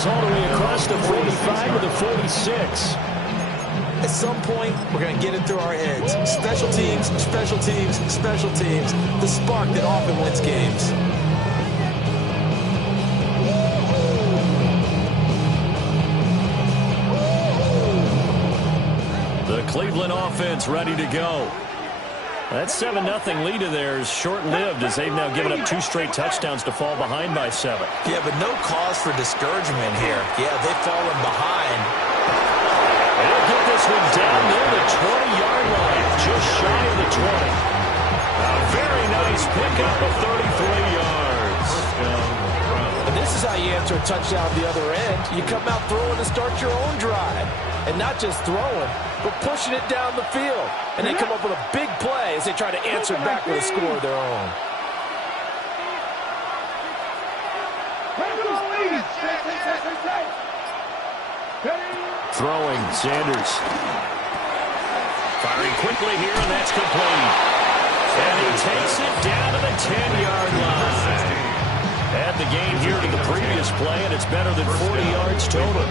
Lions all the way across the 45 to the 46. At some point, we're going to get it through our heads. Special teams, special teams, special teams. The spark that often wins games. The Cleveland offense ready to go. That 7-0 lead of theirs short-lived as they've now given up 2 straight touchdowns to fall behind by 7. Yeah, but no cause for discouragement here. Yeah, they've fallen behind. They'll get this one down near the 20-yard line, just shy of the 20. A very nice pickup of 33 yards. And this is how you answer a touchdown the other end. You come out throwing to start your own drive. And not just throwing, but pushing it down the field. And they come up with a big play as they try to answer back with a score of their own. Throwing, Sanders. Firing quickly here, and that's complete. And he takes it down to the 10-yard line. Had the gain here to the previous play, and it's better than 40 yards total.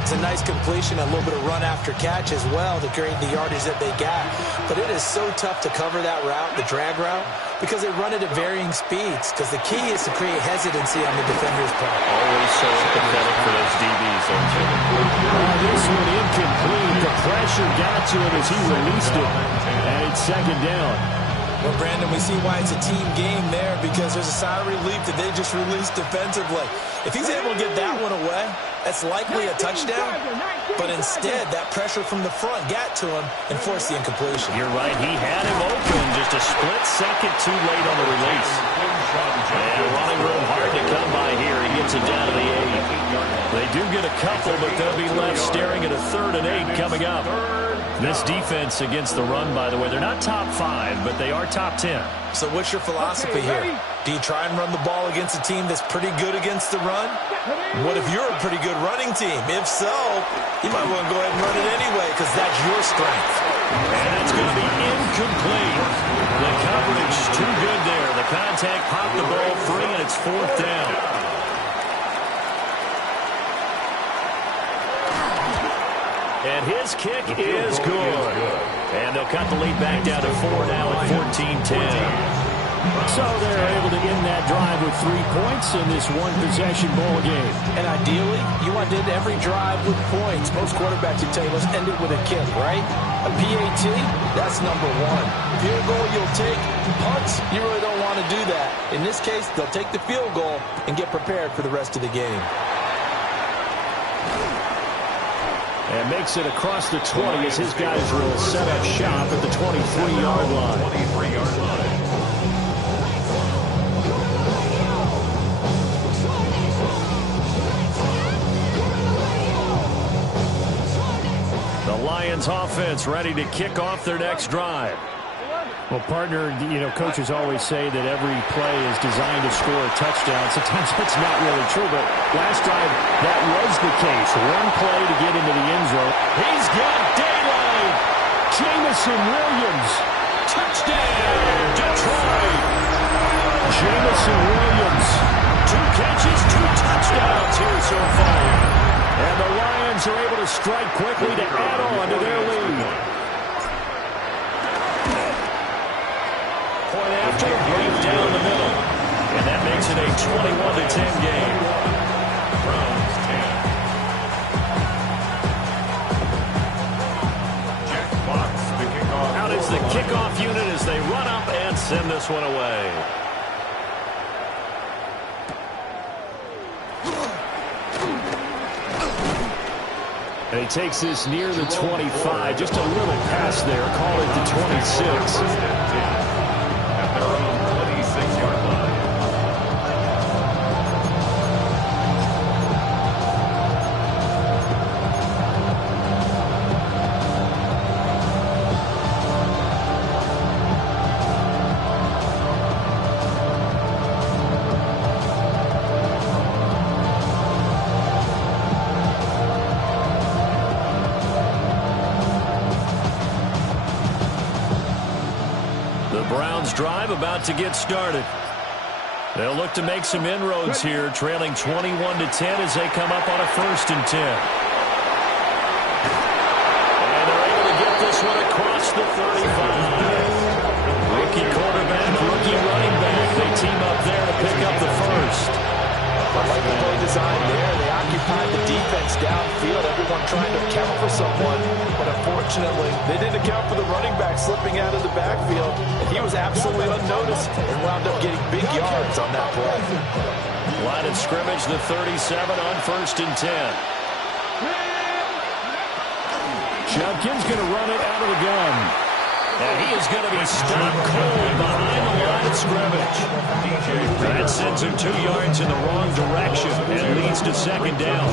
It's a nice completion, a little bit of run after catch as well to create the yardage that they got. But it is so tough to cover that route, the drag route, because they run it at varying speeds. Because the key is to create hesitancy on the defender's part. Always so empathetic for those DBs, don't you? This one incomplete. The pressure got to him as he released it. And it's second down. Well, Brandon, we see why it's a team game there, because there's a sigh of relief that they just released defensively. If he's able to get that one away, that's likely a touchdown. But instead, that pressure from the front got to him and forced the incompletion. You're right. He had him open just a split second too late on the release. And running room hard to come by here. He gets it down to the 8. They do get a couple, but they'll be left staring at a 3rd and 8 coming up. This defense against the run, by the way, they're not top 5, but they are top 10. So what's your philosophy here? Do you try and run the ball against a team that's pretty good against the run? What if you're a pretty good running team? If so, you might want to go ahead and run it anyway, because that's your strength. And it's going to be incomplete. The coverage too good there. The contact popped the ball free, and it's 4th down. And his kick is good. And they'll cut the lead back down to 4 now at 14-10. So they're able to end that drive with 3 points in this one-possession ball game. And ideally, you want to end every drive with points. Most quarterbacks would tell you, let's end it with a kick, right? A PAT, that's number 1. Field goal you'll take. Punts, you really don't want to do that. In this case, they'll take the field goal and get prepared for the rest of the game. And makes it across the 20 as his guys will set up shop at the 23-yard line. The Lions offense ready to kick off their next drive. Well, partner, coaches always say that every play is designed to score a touchdown. Sometimes that's not really true, but last drive, that was the case. One play to get into the end zone. He's got daylight. Jameson Williams. Touchdown, Detroit. Jameson Williams. 2 catches, 2 touchdowns here so far. And the Lions are able to strike quickly to add on to their lead. Point after, right down the middle. And that makes it a 21-10 game. Browns 10. Jack Fox, the kickoff. Out is the kickoff unit as they run up and send this one away. And he takes this near the 25. Just a little pass there. Call it the 26. At their own 26-yard line. Browns drive about to get started. They'll look to make some inroads here, trailing 21-10 as they come up on a 1st and 10. And they're able to get this one across the 35. Rookie quarterback, rookie running back. They team up there to pick up the first. I like the play design there. They occupied the defense downfield, everyone trying to account for someone. But unfortunately, they didn't account for the running back slipping out of the backfield. And he was absolutely unnoticed and wound up getting big yards on that play. Line of scrimmage, the 37 on 1st and 10. Judkins going to run it out of the gun. And he is going to be stopped cold behind the line of scrimmage. That sends him 2 yards in the wrong direction and leads to 2nd down.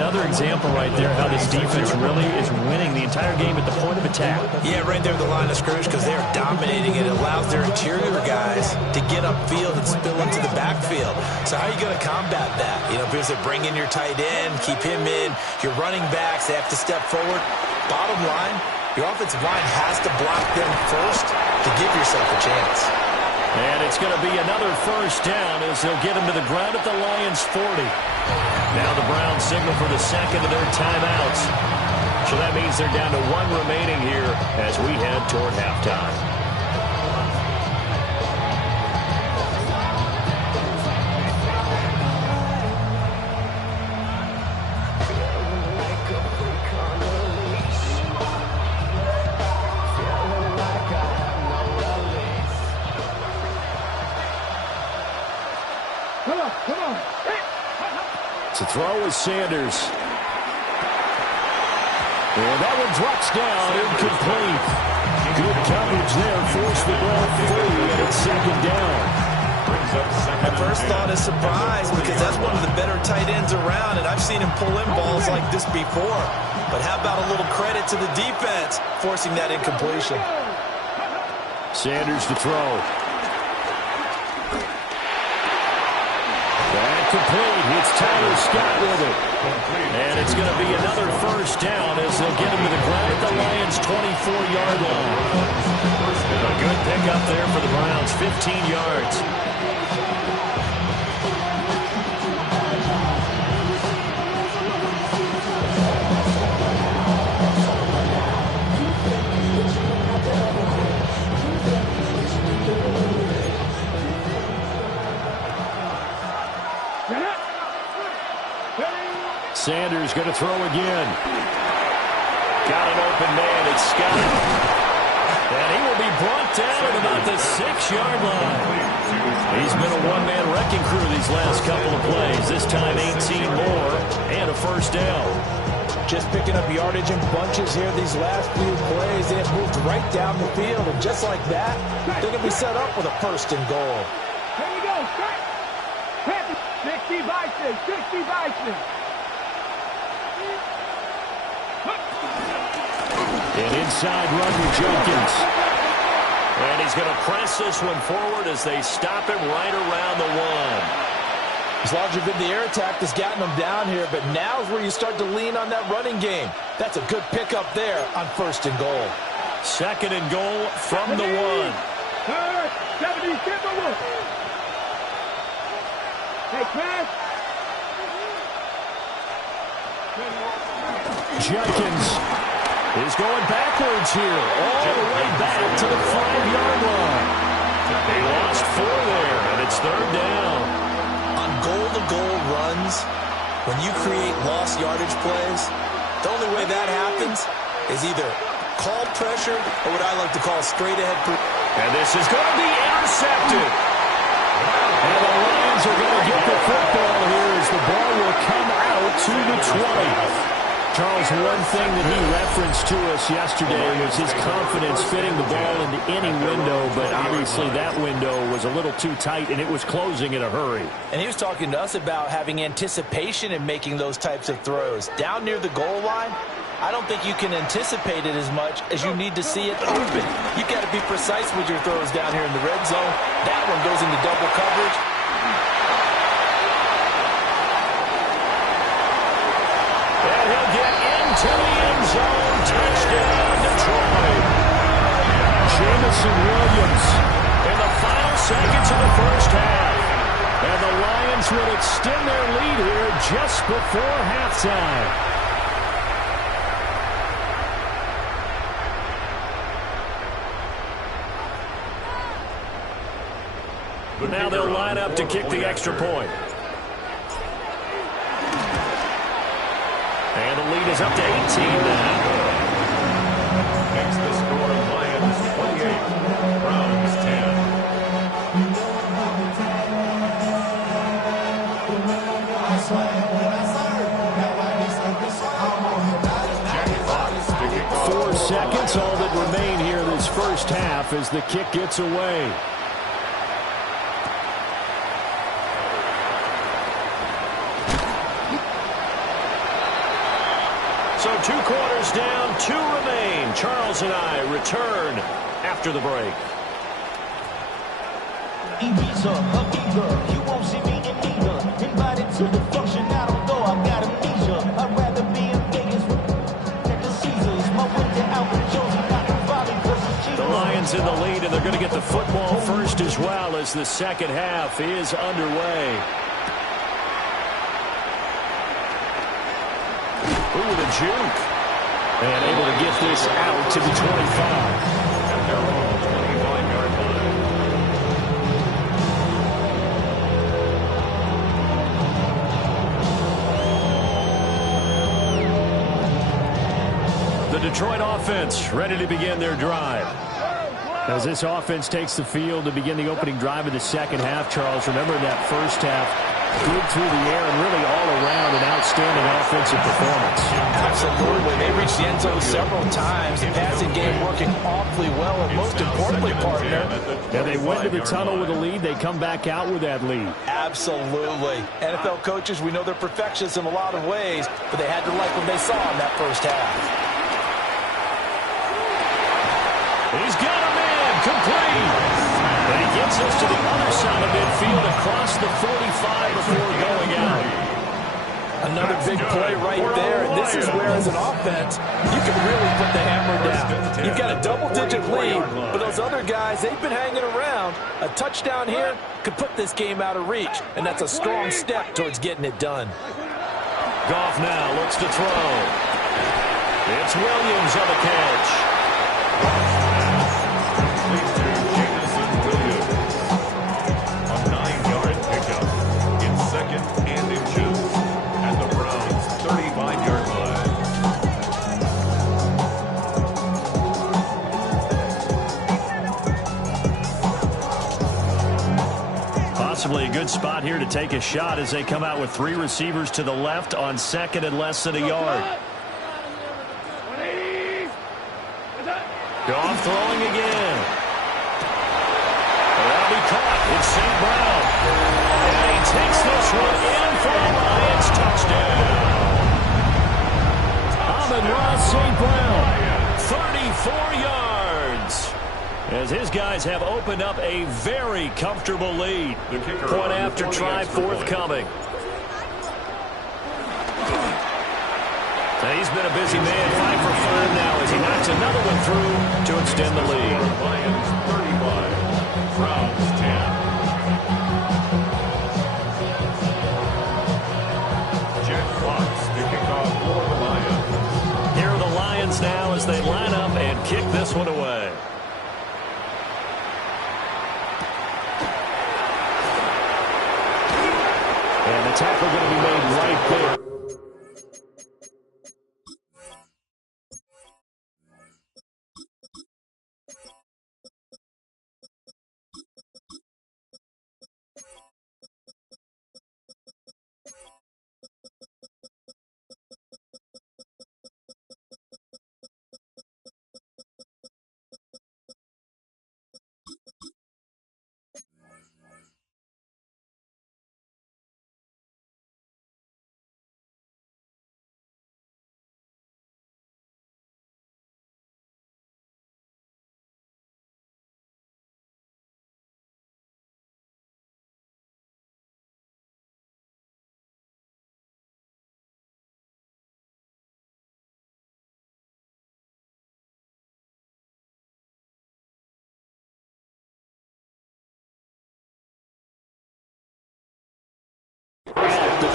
Another example right there how this defense really is winning the entire game at the point of attack. Yeah, right there at the line of scrimmage because they are dominating. It allows their interior guys to get upfield and spill into the backfield. So how are you going to combat that? You know, because they bring in your tight end, keep him in. Your running backs, they have to step forward. Bottom line, your offensive line has to block them first to give yourself a chance. And it's going to be another 1st down as they'll get him to the ground at the Lions' 40. Now the Browns signal for the 2nd of their timeouts. So that means they're down to 1 remaining here as we head toward halftime. To throw is Sanders. And that one drops down, incomplete. Good coverage there, forced the ball free, and it's 2nd down. At first thought is surprise because that's one of the better tight ends around, and I've seen him pull in balls like this before. But how about a little credit to the defense forcing that incompletion? Sanders to throw. Complete. It's Tyler Scott with it. And it's going to be another 1st down as they'll get him to the ground at the Lions' 24-yard line. A good pickup there for the Browns, 15 yards. Sanders going to throw again. Got an open man. It's Scott. And he will be brought down at about the 6-yard line. He's been a one-man wrecking crew these last couple of plays. This time 18 more and a 1st down. Just picking up yardage in bunches here these last few plays. They have moved right down the field. And just like that, they're going to be set up with a 1st and goal. Here we go. 60 Bison. 60 Bison. An inside run with Jenkins. And he's going to press this one forward as they stop him right around the 1. It's largely been the air attack that's gotten them down here, but now is where you start to lean on that running game. That's a good pickup there on 1st and goal. 2nd and goal from the 1. 70, hey, Chris. Jenkins is going backwards here, all the way back to the 5-yard line. They lost 4 there, and it's 3rd down. On goal-to-goal runs, when you create lost yardage plays, the only way that happens is either called pressure or what I like to call straight-ahead. And this is going to be intercepted. And the Lions are going to get the football here as the ball will come out to the 20. Charles, one thing that he referenced to us yesterday was his confidence fitting the ball into any window, but obviously that window was a little too tight, and it was closing in a hurry. And he was talking to us about having anticipation in making those types of throws. Down near the goal line, I don't think you can anticipate it as much as you need to see it open. You've got to be precise with your throws down here in the red zone. That one goes into double coverage. And he'll get into the end zone. Touchdown, Detroit. Jameson Williams in the final seconds of the 1st half. And the Lions will extend their lead here just before halftime. But now they'll line up to kick the extra point. And the lead is up to 18 now. Makes the score Lions 28, Browns 10. Four seconds, all that remain here this first half as the kick gets away. So 2 quarters down, 2 remain. Charles and I return after the break. Ibiza, Habiba, you won't see me in neither. Invited to the function, I don't know, I got amnesia. I'd rather be in Vegas at the Caesars. My winter out with Josie, not the volley versus Cheetah. The Lions in the lead, and they're going to get the football first as well as the second half is underway. Ooh, the juke. And able to get this out to the 25. At their own 25-yard line. The Detroit offense ready to begin their drive. As this offense takes the field to begin the opening drive of the second half, Charles, remember in that first half, good through the air and really all around an outstanding offensive performance. Absolutely. They reached the end zone several times. The passing game working awfully well, and most importantly, partner. Yeah, they went to the tunnel with a lead. They come back out with that lead. Absolutely. NFL coaches, we know they're perfectionists in a lot of ways, but they had to like what they saw in that first half. He's got him in, complete. And he gets us to the other side of midfield across the 45 before going out. Another big play right there, and this is where, as an offense, you can really put the hammer down. You've got a double-digit lead, but those other guys, they've been hanging around. A touchdown here could put this game out of reach, and that's a strong step towards getting it done. Goff now looks to throw. It's Williams on the catch. A 9-yard pickup in 2nd and inches at the Browns' 35-yard line. Possibly a good spot here to take a shot as they come out with 3 receivers to the left on 2nd and less than a yard. Goff throwing again. That'll be caught. It's St. Brown. And he takes this one in for a Lions touchdown. Amon-Ra St. Brown, 34 yards. As his guys have opened up a very comfortable lead. Point after try forthcoming. And he's been a busy man, 5 for 5 now as he knocks another one through to extend the lead. Lions 35, Browns 10. Jack Fox to kick off for the Lions. Here are the Lions now as they line up and kick this one away. And the tackle going to be made right there.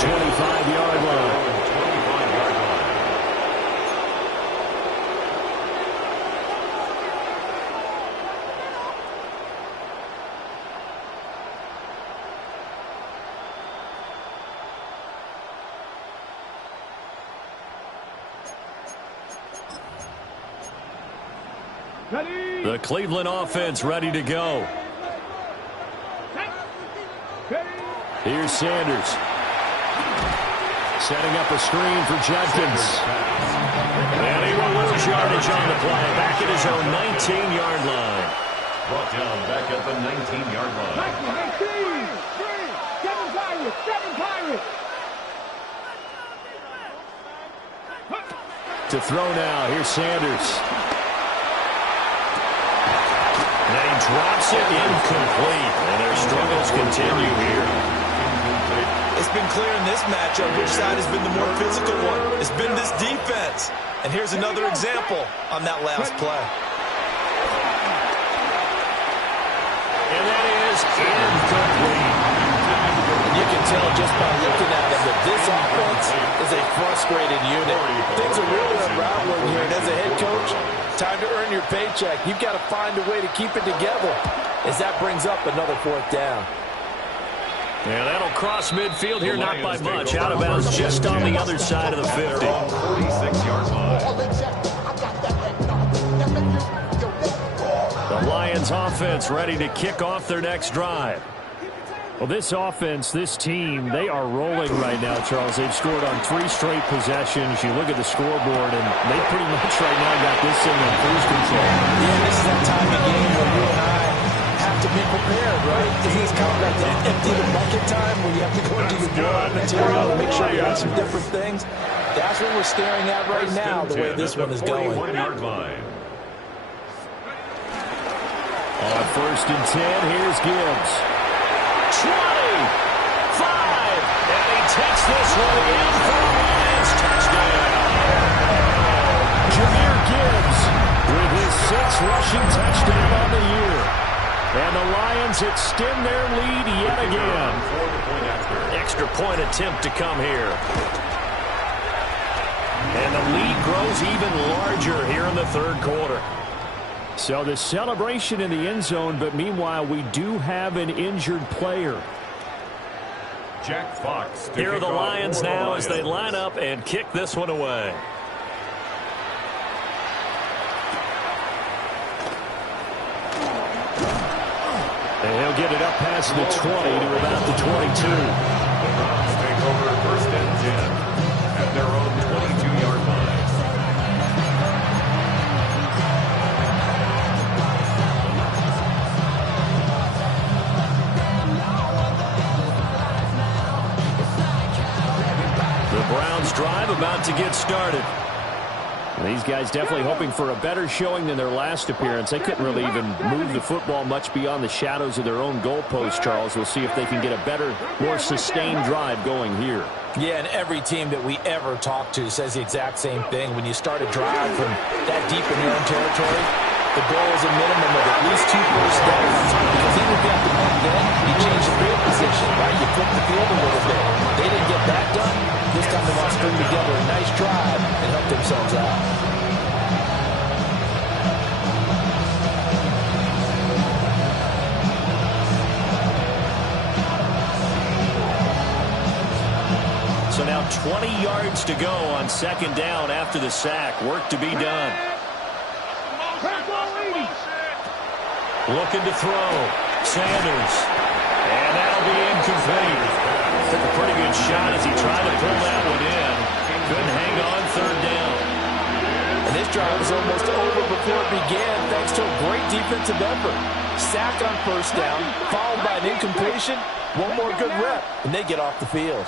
25-yard line. The Cleveland offense ready to go. Here's Sanders. Setting up a screen for Judkins. And he will lose yardage on the play. Back at his own 19-yard line. Brought down back at the 19-yard line. 7 Pirates. To throw now. Here's Sanders. And he drops it incomplete. And their struggles continue here. It's been clear in this matchup which side has been the more physical one. It's been this defense. And here's another example on that last play. And that is incomplete. You can tell just by looking at him that this offense is a frustrated unit. Things are really unraveling here. And as a head coach, time to earn your paycheck. You've got to find a way to keep it together as that brings up another 4th down. Yeah, that'll cross midfield here, not by much. Out of bounds just on the other side of the 50. 46-yard line. The Lions offense ready to kick off their next drive. Well, this offense, this team, they are rolling right now, Charles. They've scored on 3 straight possessions. You look at the scoreboard, and they pretty much right now got this thing in cruise control. Yeah, this is that time of game where you and I have to be prepared, right? This is kind of like that empty the bucket time where you have to go into your drawer material and make sure you're on some different things. That's what we're staring at right now, the way this one is going. 41-yard line. On 1st and 10, here's Gibbs. 20, 5, and he takes this one in for a Lions touchdown. Jahmyr Gibbs with his 6th rushing touchdown on the year. And the Lions extend their lead yet again. Extra point attempt to come here. And the lead grows even larger here in the 3rd quarter. So the celebration in the end zone, but meanwhile we do have an injured player. Jack Fox. Here are the Lions now as they line up and kick this one away. And he'll get it up past the 20 to about the 22. The Browns take over 1st and 10 at their own 22-yard line. Browns drive about to get started. These guys definitely hoping for a better showing than their last appearance. They couldn't really even move the football much beyond the shadows of their own goalpost, Charles. We'll see if they can get a better, more sustained drive going here. Yeah, and every team that we ever talk to says the exact same thing. When you start a drive from that deep in your own territory, the goal is a minimum of at least 2 first downs. Because even if you have to punt then, you change the field position, right? You flip the field a little bit. They didn't get that done. This time they want to string together a nice drive and help themselves out. So now 20 yards to go on 2nd down after the sack. Work to be done. Looking to throw. Sanders. And that'll be incomplete. Took a pretty good shot as he tried to pull that one in. Couldn't hang on 3rd down. And this drive was almost over before it began thanks to a great defensive effort. Sack on 1st down, followed by an incompletion. One more good rep, and they get off the field.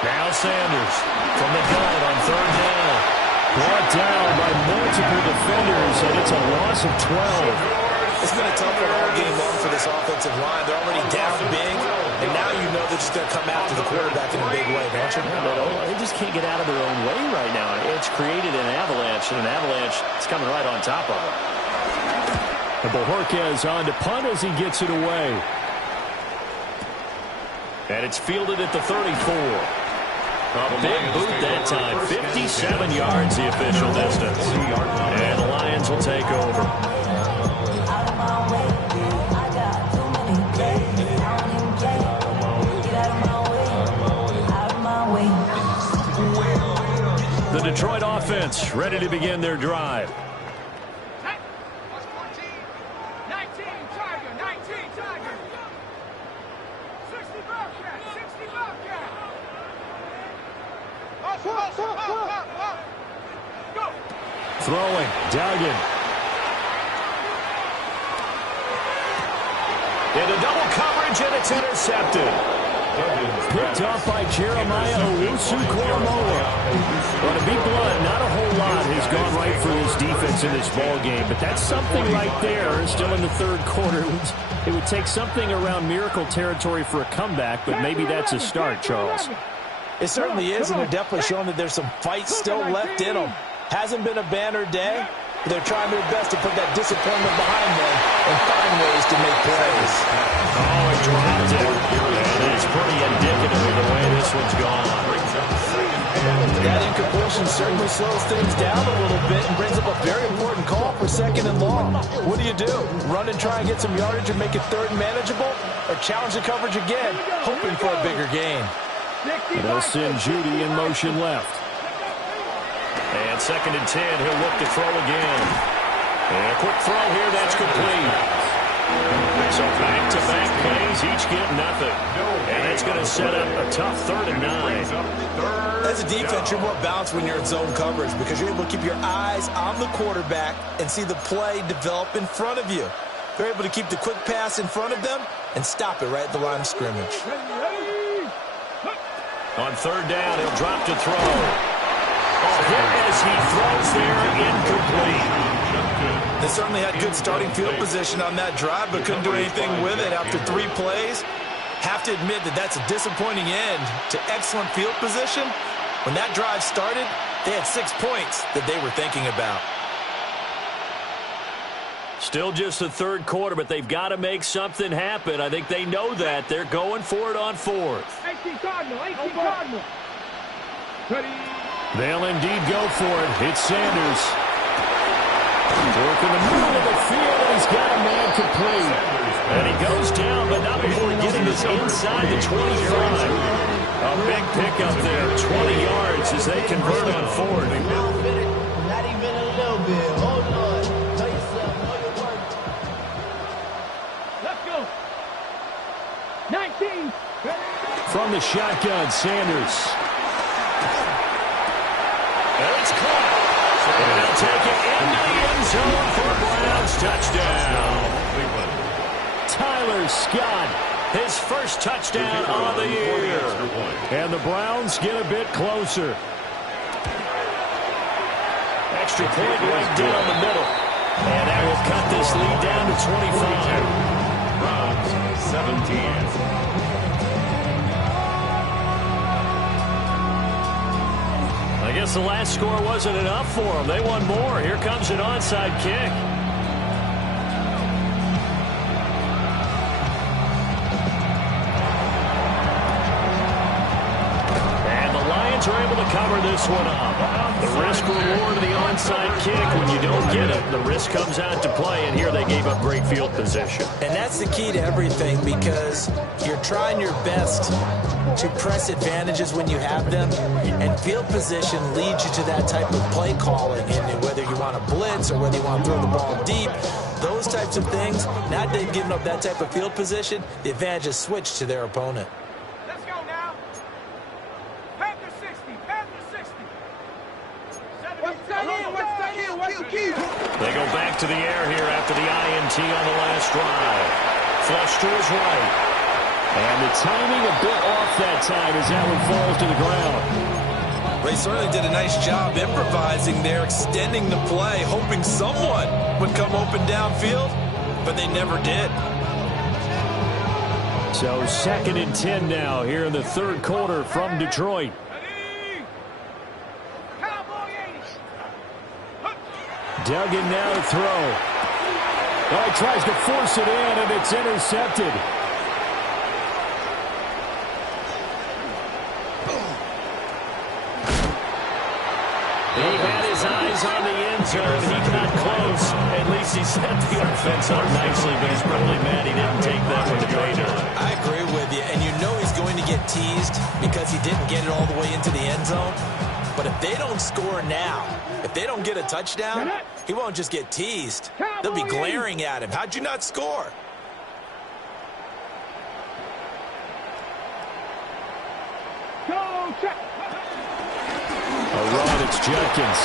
Now Sanders from the gun on 3rd down. Brought down by multiple defenders, and it's a loss of 12. It's been a tough one all game long for this offensive line. They're already down big, and now you know they're just going to come after the quarterback in a big way, don't you? They just can't get out of their own way right now. It's created an avalanche, and an avalanche is coming right on top of them. And Bojorquez on to punt as he gets it away. And it's fielded at the 34. A big boot that time. 57 yards the official distance. And the Lions will take over. The Detroit offense ready to begin their drive. 19 Tiger, 19 Tiger. 60 Bobcat, 60 Bobcat. Go. Throwing, Duggan. Into double coverage, and it's intercepted. Picked up by Jeremiah Owusu-Koramoah. Well, to be blunt, not a whole lot has gone right for this defense in this ball game, but that's something right there. Still in the third quarter. It would take something around miracle territory for a comeback, but maybe that's a start, Charles. It certainly is, and they're definitely showing that there's some fight still left in them. Hasn't been a banner day, but they're trying their best to put that disappointment behind them and find ways to make plays. Oh, it dropped it. And it's pretty indicative of the way this one's gone. That incompletion certainly slows things down a little bit and brings up a very important call for 2nd and long. What do? Run and try and get some yardage and make it 3rd and manageable? Or challenge the coverage again, hoping for a bigger gain? And they'll send Judy in motion left. And 2nd and 10, he'll look to throw again. And a quick throw here, that's complete. So back-to-back plays, each get nothing. And it's going to set up a tough 3rd and 9. As a defense, you're more balanced when you're in zone coverage because you're able to keep your eyes on the quarterback and see the play develop in front of you. They're able to keep the quick pass in front of them and stop it right at the line of scrimmage. On 3rd down, he'll drop to throw. Here as he throws there, incomplete. They certainly had good starting field position on that drive, but couldn't do anything with it after 3 plays. Have to admit that that's a disappointing end to excellent field position. When that drive started, they had 6 points that they were thinking about. Still just the 3rd quarter, but they've got to make something happen. I think they know that. They're going for it on 4th. 18 Cardinal, 18 Cardinal. They'll indeed go for it. It's Sanders. Work in the middle of the field, and he's got a man complete. And he goes down, but not before getting this inside the 25. A big pickup there, 20 yards as they convert on 4th. Not even a little bit. Hold on. Tell yourself, know your work. Let's go. 19. From the shotgun, Sanders. And it's caught. And they'll take it into the end zone for a Browns touchdown. Tyler Scott, his first touchdown of the year. And the Browns get a bit closer. Extra point right down the middle. And that will cut this lead down to 25. Browns 17. I guess the last score wasn't enough for them. They won more. Here comes an onside kick. And the Lions are able to cover this one up. The risk reward of the onside kick, when you don't get it, the risk comes out to play, and here they gave up great field position. And that's the key to everything because you're trying your best to press advantages when you have them, and field position leads you to that type of play calling, and whether you want to blitz or whether you want to throw the ball deep, those types of things. Now that they've given up that type of field position, the advantage is switched to their opponent. Let's go now. Panther 60, Panther 60. What's that in? What's that in? What's the key? They go back to the air here after the INT on the last drive. Flush to his right. And the timing a bit off that time as that one falls to the ground. They certainly did a nice job improvising there, extending the play, hoping someone would come open downfield, but they never did. So 2nd and 10 now here in the 3rd quarter from Detroit. Duggan now to throw. Oh, he tries to force it in, and it's intercepted. He had his eyes on the end zone. He got close. At least he set the offense up nicely, but he's probably mad he didn't take that one to Bader. I agree with you, and you know he's going to get teased because he didn't get it all the way into the end zone. But if they don't score now, if they don't get a touchdown, he won't just get teased. They'll be glaring at him. How'd you not score? A run, it's Jenkins.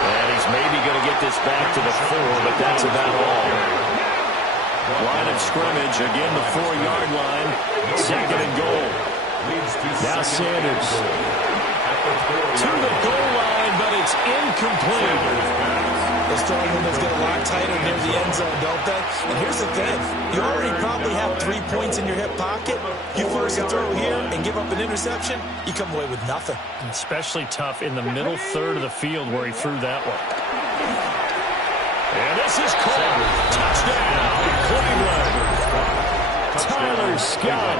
And he's maybe going to get this back to the 4, but that's about all. Line of scrimmage, again the 4-yard line. Second and goal. Now Sanders. To the goal line, but it's incomplete. The strong windows get a lot tighter near the end zone, don't they? And here's the thing. You already probably have 3 points in your hip pocket. You force a throw here and give up an interception, you come away with nothing. Especially tough in the middle third of the field where he threw that one. And this is called touchdown, Cleveland. Tyler Scott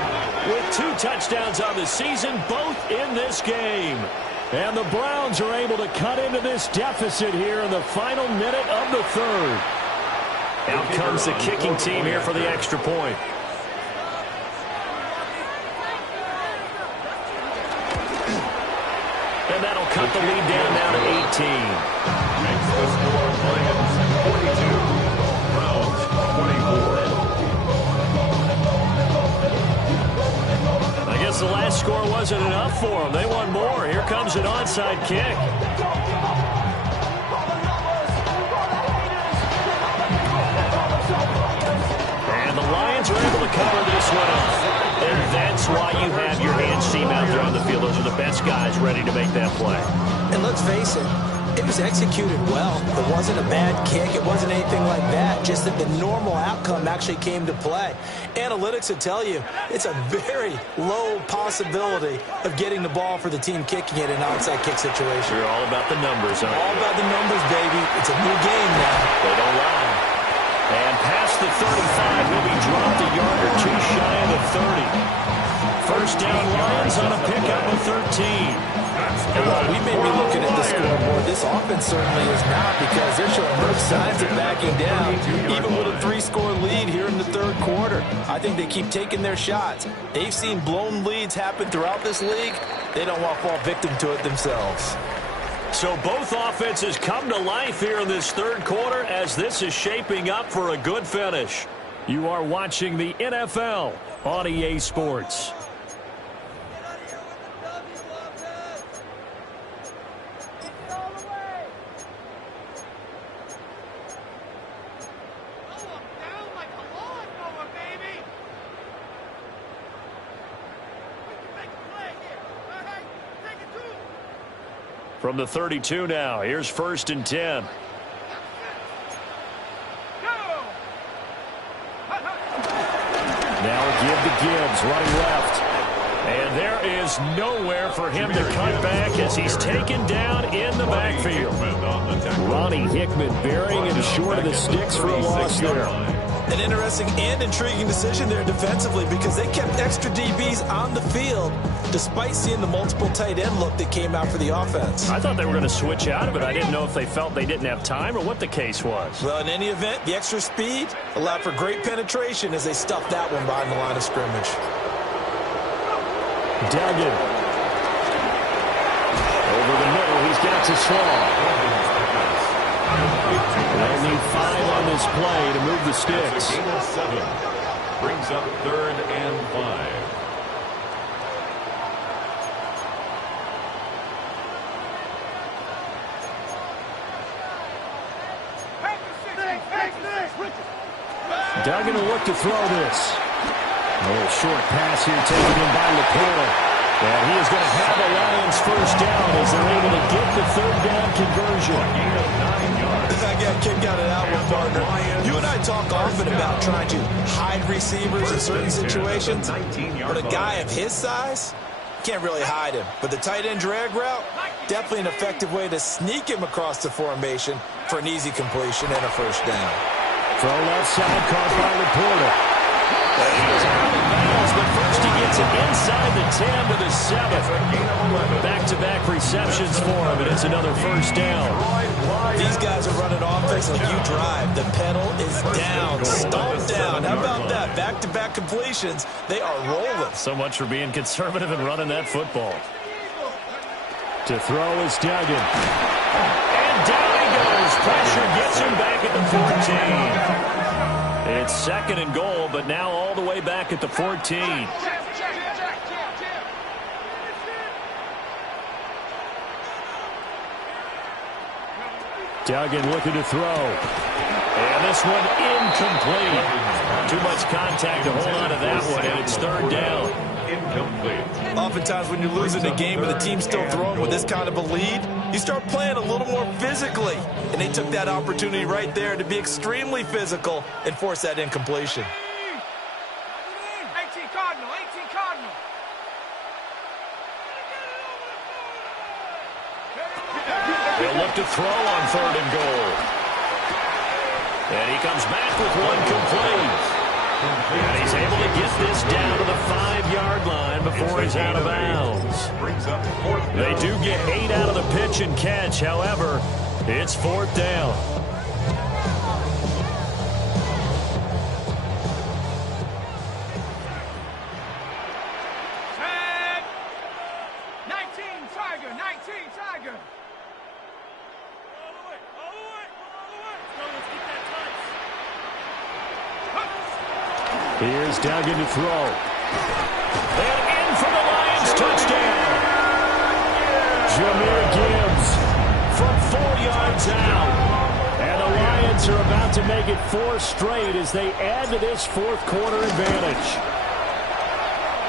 with 2 touchdowns on the season, both in this game. And the Browns are able to cut into this deficit here in the final minute of the third. Out comes the kicking team here for the extra point. And that'll cut the lead down now to 18. Makes the score Lions 42, Browns 24. I guess the last score wasn't enough for them. They want more. Here comes an onside kick. And the Lions are able to cover this one up. And that's why you have your hands team out there on the field. Those are the best guys ready to make that play. And let's face it, it was executed well. It wasn't a bad kick. It wasn't anything like that. Just that the normal outcome actually came to play. Analytics would tell you it's a very low possibility of getting the ball for the team kicking it in an onside kick situation. You're all about the numbers, huh? All about the numbers, baby. It's a new game now. They don't lie. And past the 35, he'll be dropped a yard or 2 shy of the 30. First down, Lions on a pickup of 13. And while we may be looking at the scoreboard, this offense certainly is not, because they're showing no signs of backing down, even with a 3-score lead here in the third quarter. I think they keep taking their shots. They've seen blown leads happen throughout this league. They don't want to fall victim to it themselves. So both offenses come to life here in this third quarter as this is shaping up for a good finish. You are watching the NFL on EA Sports. From the 32 now, here's 1st and 10. Now give to Gibbs, running left. And there is nowhere for him to cut back as he's taken down in the backfield. Ronnie Hickman burying him short of the sticks for a loss there. An interesting and intriguing decision there defensively, because they kept extra DBs on the field despite seeing the multiple tight end look that came out for the offense. I thought they were going to switch out of it. I didn't know if they felt they didn't have time or what the case was. Well, in any event, the extra speed allowed for great penetration as they stuffed that one behind the line of scrimmage. Duggan. Over the middle, he's got to Slaw. They'll need 5 on this play to move the sticks. Gain of 7 brings up 3rd and 5. Duggan will look to throw this. A little short pass here taken in by LaPorta. And he is going to have the Lions first down as they're able to get the 3rd down conversion. I got a kick out of that one, partner. You and I talk often about trying to hide receivers in certain situations. But a guy of his size, can't really hide him. But the tight end drag route, definitely an effective way to sneak him across the formation for an easy completion and a first down. Throw left side, caught by Laporta. And he is out of bounds, but first he gets it inside the 10 to the 7. Back-to-back receptions for him, and it's another first down. These guys are running offense like you drive. The pedal is down, stomped down. How about that? Back-to-back completions. They are rolling. So much for being conservative and running that football. To throw is Duggan. And down he goes. Pressure gets him back at the 14. It's second and goal, but now all the way back at the 14. Duggan looking to throw. And this one incomplete. Too much contact to hold on to that one, and it's third down. Incomplete. Oftentimes when you're losing a game and the team's still throwing with this kind of a lead, you start playing a little more physically. And they took that opportunity right there to be extremely physical and force that incompletion. 18 Cardinal, 18 Cardinal. He'll look to throw on third and goal. And he comes back with one complete. And he's able to get this down to the 5-yard line before he's out of bounds. They do get 8 out of the pitch and catch. However, it's fourth down. Set. 19 Tiger, 19 Tiger. Here's Duggan to throw. And in for the Lions touchdown. Jahmyr Gibbs from 4 yards out. And the Lions are about to make it 4 straight as they add to this fourth quarter advantage.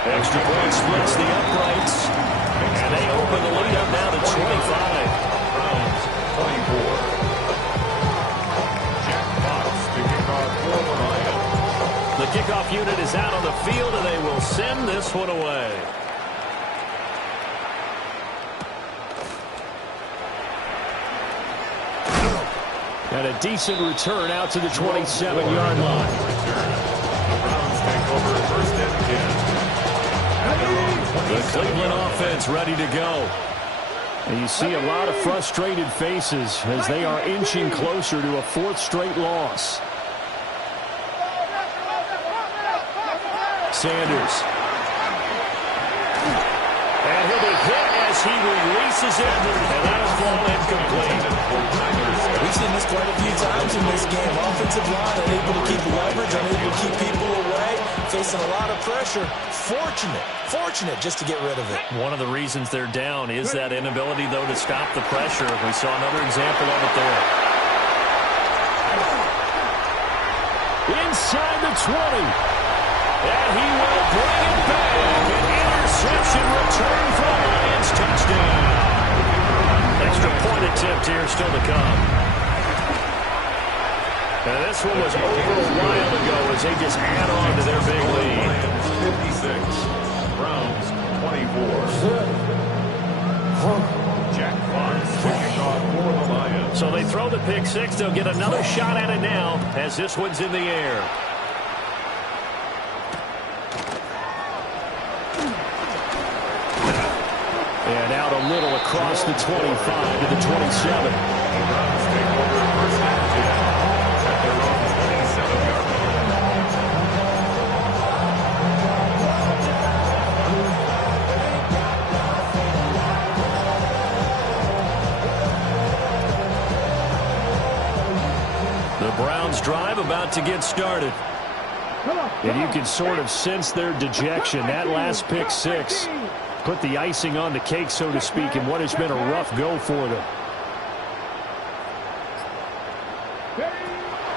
Extra point splits the uprights. And they open the lead up now to 25. Browns 24. Jack Fox to kick off for the Lions. The kickoff unit is out on the field, and they will send this one away. And a decent return out to the 27-yard line. The Browns take over first and 10. The Cleveland offense ready to go. And you see a lot of frustrated faces as they are inching closer to a 4th straight loss. Sanders. And he'll be hit as he releases it, and that'll fall incomplete. We've seen this quite a few times in this game. Offensive line unable to keep leverage, unable to keep people away, facing a lot of pressure. Fortunate just to get rid of it. One of the reasons they're down is that inability, though, to stop the pressure. We saw another example of it there. Inside the 20. And he will bring it back. An interception return for the Lions touchdown. Extra point attempt here still to come. And this one was over a while ago as they just add on to their big lead. Lions 56. Browns 24. Jack Fox kicking off for the Lions. So they throw the pick six. They'll get another shot at it now as this one's in the air. And out a little across the 25 to the 27. The Browns take over first and 10 at their own 27-yard line. The Browns drive about to get started. And you can sort of sense their dejection. That last pick six put the icing on the cake, so to speak, in what has been a rough go for them.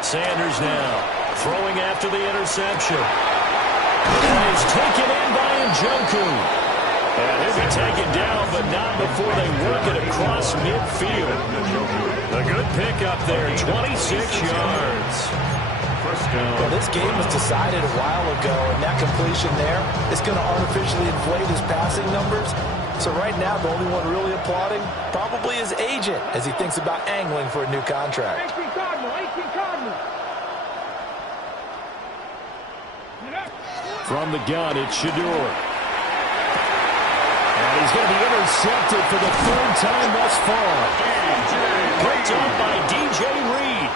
Sanders now throwing after the interception. And he's taken in by Njoku. And he'll be taken down, but not before they work it across midfield. A good pickup there, 26 yards. Well, this game was decided a while ago, and that completion there is going to artificially inflate his passing numbers. So right now, the only one really applauding probably his agent as he thinks about angling for a new contract. 18 Cardinal, 18 Cardinal. From the gun, it's Shedeur. And he's going to be intercepted for the third time thus far. Picked up by DJ Reed.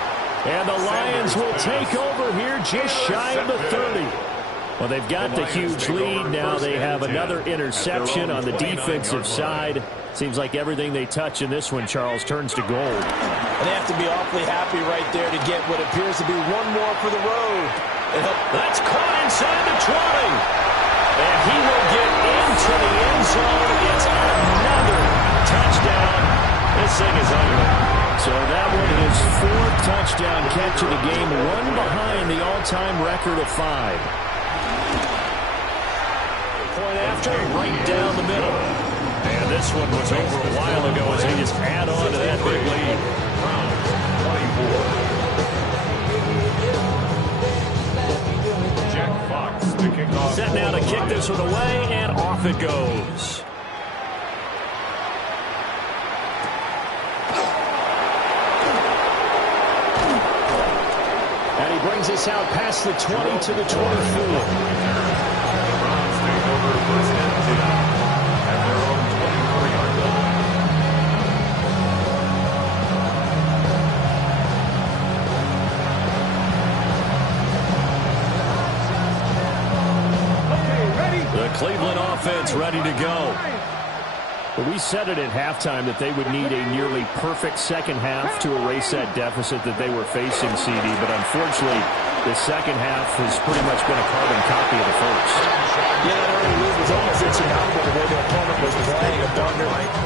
And the Lions will take over here just shy of the 30. Well, they've got the huge lead. Now they have another interception on the defensive side. Seems like everything they touch in this one, Charles, turns to gold. And they have to be awfully happy right there to get what appears to be one more for the road. That's caught inside the 20. And he will get into the end zone. It's another touchdown. This thing is ugly. So that one is fourth touchdown catch of the game, one behind the all-time record of 5. Point after, right down the middle. And this one was over a while ago as they just add on to that big lead. Jack Fox, the kickoff. Set now to kick this one away, and off it goes. And he brings us out past the 20 to the 24. Browns take over first and 10 at their own 24-yard line. The Cleveland offense ready to go. But we said it at halftime that they would need a nearly perfect second half to erase that deficit that they were facing, CD. But unfortunately, the second half has pretty much been a carbon copy of the first. Yeah, that early lead was almost insurmountable the way their opponent was playing.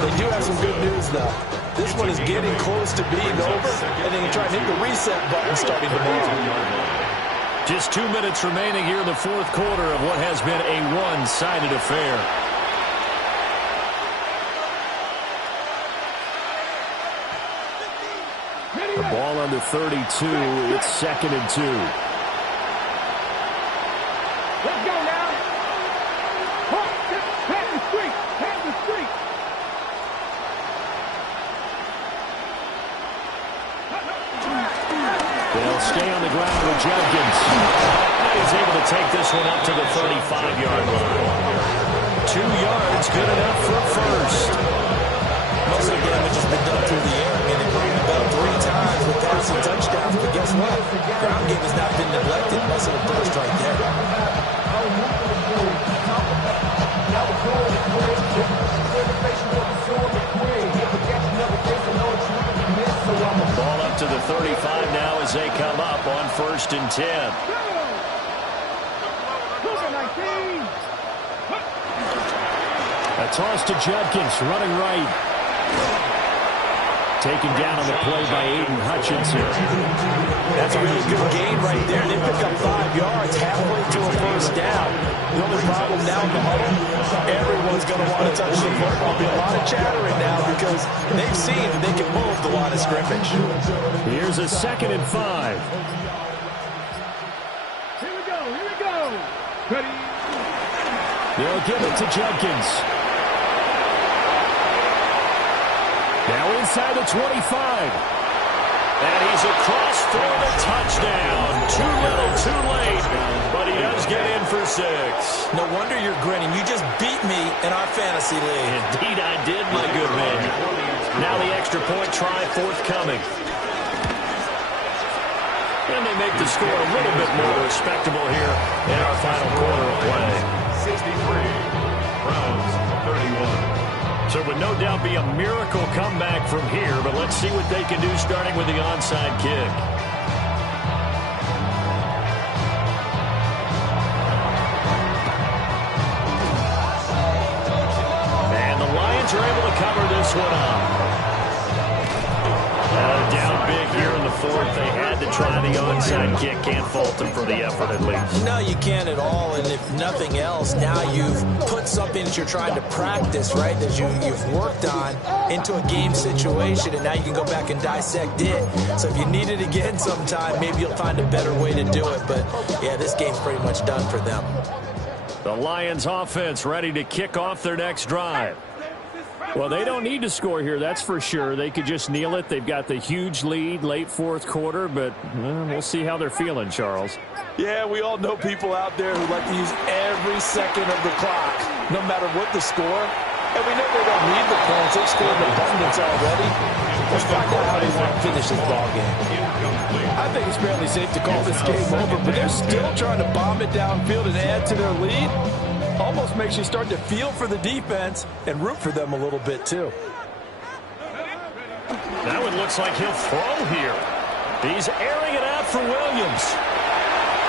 They do have some good news, though. This one is getting close to being over, and they can try and hit the reset button starting tomorrow. Just 2 minutes remaining here in the fourth quarter of what has been a one-sided affair. The ball on the 32. It's 2nd and 2. Let's go now. Pat the street. Pat the street. They'll stay on the ground with Judkins. And he's able to take this one up to the 35-yard line. 2 yards, good enough for a first. Most of the damage has been done through the air. I mean, they've rung the bell 3 times with passing touchdowns. But guess what? Ground game has not been neglected. Most of the first right there. Ball up to the 35 now as they come up on 1st and 10. A toss to Judkins, running right. Taken down on the play by Aiden Hutchinson. That's a really good gain right there. They pick up 5 yards halfway to a first down. The only problem now in the huddle, everyone's going to want to touch the football. There'll be a lot of chattering now because they've seen that they can move the line of scrimmage. Here's a 2nd and 5. Here we go. Here we go. Ready. They'll give it to Judkins. Now inside the 25. And he's across for the touchdown. Too little, too late. But he does get in for 6. No wonder you're grinning. You just beat me in our fantasy league. Indeed I did, my good man. Now the extra point try forthcoming. And they make the score a little bit more respectable here in our final quarter of play. 63, Browns 31. So it would no doubt be a miracle comeback from here, but let's see what they can do starting with the onside kick. And the Lions are able to cover this one up. Down big here in the fourth. They had to try the onside kick. Can't fault them for the effort at least. No, you can't at all. And if nothing else, now you've put something that you're trying to practice, right, that you've worked on into a game situation, and now you can go back and dissect it. So if you need it again sometime, maybe you'll find a better way to do it. But, yeah, this game's pretty much done for them. The Lions offense ready to kick off their next drive. Well, they don't need to score here, that's for sure. They could just kneel it. They've got the huge lead late fourth quarter, but we'll see how they're feeling, Charles. Yeah, we all know people out there who like to use every second of the clock, no matter what the score. And we know they don't need the points. They've scored in abundance already. Let's find out how they want to finish this ball game. I think it's fairly safe to call this game over, but they're still trying to bomb it downfield and add to their lead. Almost makes you start to feel for the defense and root for them a little bit, too. Now it looks like he'll throw here. He's airing it out for Williams.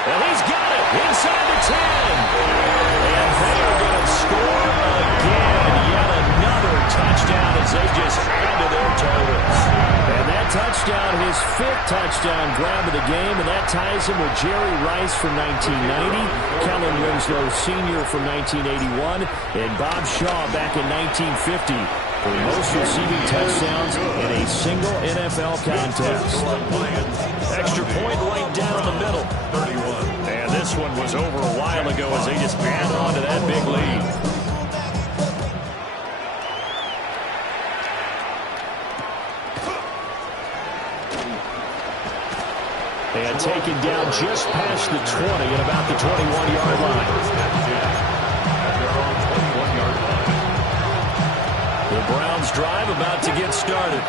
And he's got it inside the 10. And they are going to score again. Yet another touchdown as they just add to their totals. And that touchdown, his fifth touchdown grab of the game, and that ties him with Jerry Rice from 1990, Kellen Winslow Sr. from 1981, and Bob Shaw back in 1950 for the most receiving touchdowns in a single NFL contest. Extra point right down the middle. 31. And this one was over a while ago as they just add on to that big lead. And taken down just past the 20 at about the 21-yard line. The Browns drive about to get started.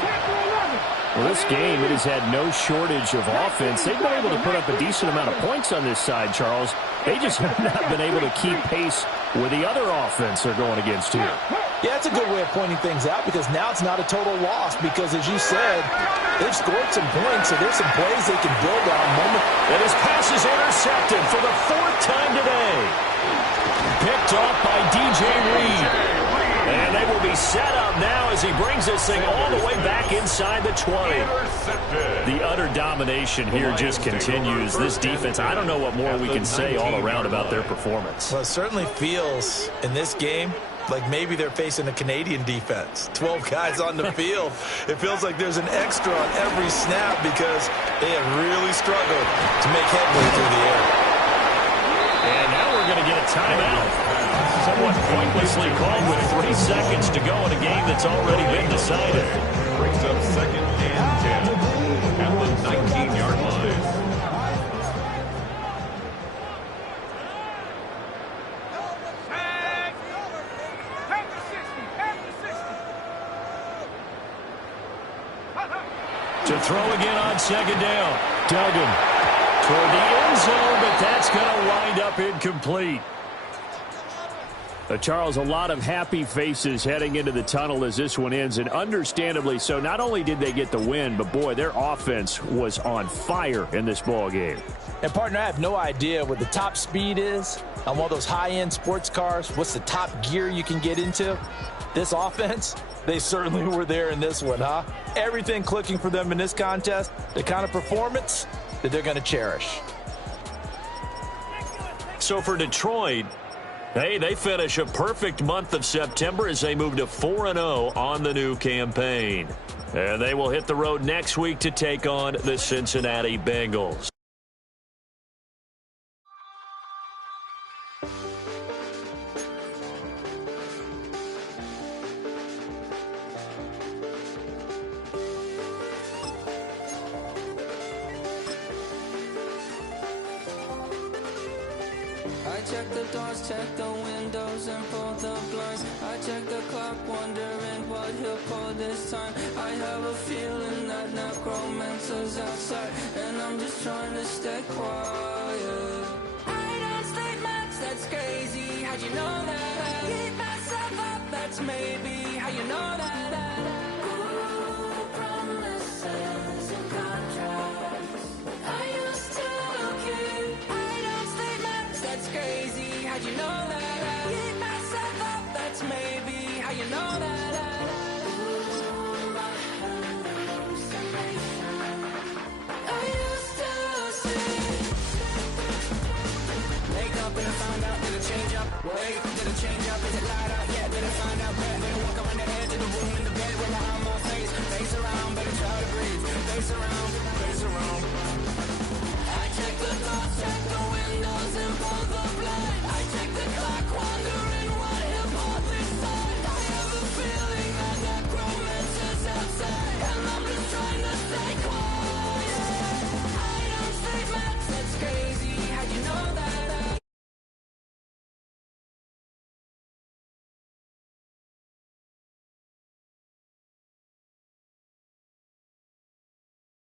Well, this game, it has had no shortage of offense. They've been able to put up a decent amount of points on this side, Charles. They just have not been able to keep pace with the other offense they're going against here. Yeah, that's a good way of pointing things out because now it's not a total loss because, as you said, they've scored some points, so there's some plays they can build on. And his pass is intercepted for the fourth time today. Picked off by DJ Reed. And they will be set up now as he brings this thing all the way back inside the 20. The utter domination here just continues. This defense, I don't know what more we can say all around about their performance. Well, it certainly feels in this game like maybe they're facing a Canadian defense. 12 guys on the field. It feels like there's an extra on every snap because they have really struggled to make headway through the air. And now we're going to get a timeout. Somewhat pointlessly called with 3 seconds to go in a game that's already been decided. Brings up 2nd and 10 at the 19-yard line. Pack the 60. Pack the 60. To throw again on 2nd down. Duggan toward the end zone, but that's going to wind up incomplete. Charles, a lot of happy faces heading into the tunnel as this one ends, and understandably so. Not only did they get the win, but, boy, their offense was on fire in this ball game. And, partner, I have no idea what the top speed is on one of those high-end sports cars. What's the top gear you can get into? This offense, they certainly were there in this one, huh? Everything clicking for them in this contest, the kind of performance that they're going to cherish. So for Detroit, hey, they finish a perfect month of September as they move to 4-0 on the new campaign. And they will hit the road next week to take on the Cincinnati Bengals. Check the doors, check the windows, and pull the blinds. I check the clock, wondering what he'll pull this time. I have a feeling that necromancer's outside, and I'm just trying to stay quiet. I don't stay much, that's crazy. How'd you know that? Keep myself up, that's maybe how you know that. Ooh, promises and contracts. I used to keep. I don't stay much, that's crazy. How'd you know that? Keep myself up, that's maybe how you know that. Ooh, my hallucination. I used to see. Wake up and I found out, did it change up? Wait, did it change up? Is it light up? Yeah, did it find out? Better than walk around the edge of the room in the bed with my arm on face. Face around, better try to breathe. Face around, face around.